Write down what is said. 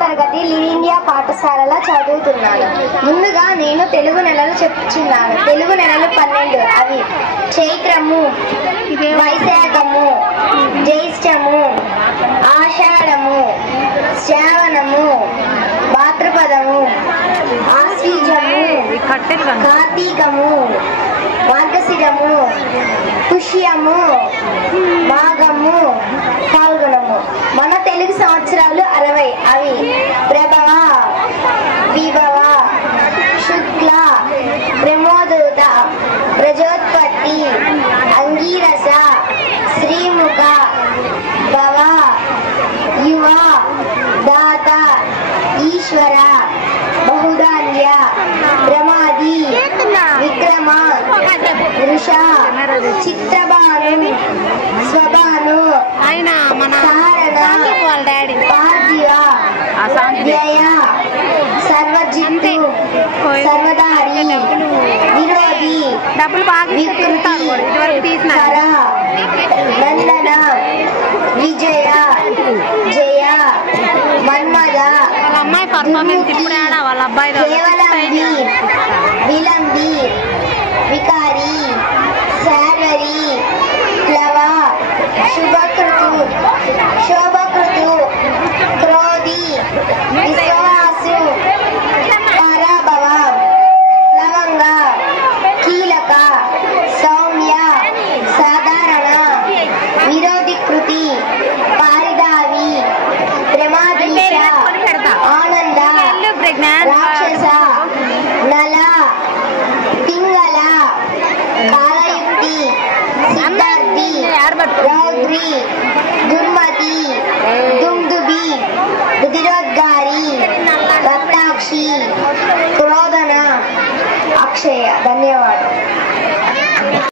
తరగతి leave India పాఠశాలలో చదువుతున్నాను. ముందుగా నేను తెలుగు నెలలు చెప్పుచున్నాను. తెలుగు నెలలు 12. అవి చైత్రము, వైశాఖము, జ్యేష్ఠము, ఆషాఢము, శ్రావణము, భాద్రపదము, ఆశ్వీజము, కార్తీకము, మార్గశిరము, పుష్యము, మాఘము, ఫాల్గుణము. మన తెలుగు సంవత్సరాలు 60. అవి ప్రభవ, విభవ, శుక్ల, బ్రహ్మోదూత, ప్రజోత్పత్తి, అంగీరస, శ్రీముఖ, భవ, యువ, దాత, ఈశ్వర, బహుధాన్య, ప్రమాది, విక్రమ, వృష, చిత్రభాను, స్వభాను, పార్థివ, వ్యయ, సర్వజిత్తు, సర్వదారి, విరోధి, వికృతి, కర, నందన, విజయ, జయ, మన్మద, కేవలంబి, విలంబి, వికారి, శార్వరి, ప్లవ, శుభకృతు, శోభకృతు, క్రోధి, విశ్వాసు, పరాభవ, లవంగ, కీలక, సౌమ్య, సాధారణ, విరోధికృతి, పారిదావి, ప్రమాదీశ, ఆనంద, రాక్షస, నల, పింగళ, కాలయుక్తి, సిద్ధార్థి, రౌద్రి, దుర్మతి, దుందుబి, రుధిరోద్గారి, రక్తాక్షి, క్రోధన, అక్షయ. ధన్యవాదాలు.